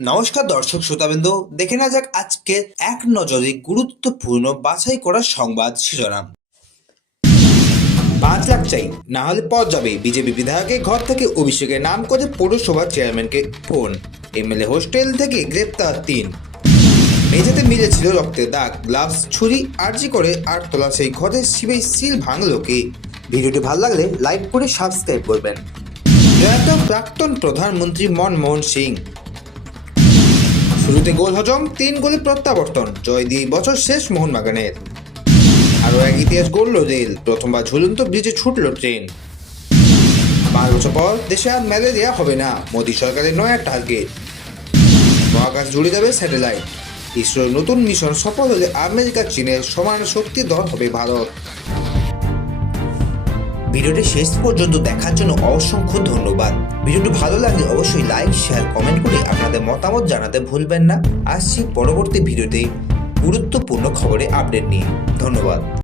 নমস্কার দর্শক শ্রোতাবৃন্দ, দেখে না যাক আজকে এক নজরে গুরুত্বপূর্ণ বাছাই করা সংবাদ শিরোনাম। পাঁচ লাখ চাই, না হলে পদ যাবে। বিজেপি বিধায়কের ঘর থেকে অভিষেকের নাম করে পৌরসভার চেয়ারম্যানকে ফোন। এমএলএ হোস্টেল থেকে গ্রেপ্তার তিন। মেঝেতে মিলেছিল রক্তের দাগ, গ্লাভস, ছুরি, আর্জি করে আট তোলা সেই ঘরের শিবেই সিল ভাঙলো কি ভিডিওটি ভালো লাগলে লাইক করে সাবস্ক্রাইব করবেন। প্রাক্তন প্রধানমন্ত্রী মনমোহন সিং। শুরুতে গোল হজম, তিন গোলে প্রত্যাবর্তন। জয় দিয়ে বছর শেষ মোহনবাগানের। আরও এক ইতিহাস গড়ল রেল প্রথমবার ঝুলন্ত ব্রিজে ছুটল ট্রেন। পাঁচ বছর পর দেশে আর ম্যালেরিয়া হবে না, মোদী সরকারের নয়া টার্গেট। মহাকাশ জুড়ে যাবে স্যাটেলাইট। ইসরোর নতুন মিশন সফল হলে আমেরিকা, চীনের সমান শক্তি দল হবে ভারত। ভিডিওটি শেষ পর্যন্ত দেখার জন্য অসংখ্য ধন্যবাদ। ভিডিওটি ভালো লাগলে অবশ্যই লাইক, শেয়ার, কমেন্ট করে আপনাদের মতামত জানাতে ভুলবেন না। আসছি পরবর্তী ভিডিওতে গুরুত্বপূর্ণ খবরে আপডেট নিয়ে। ধন্যবাদ।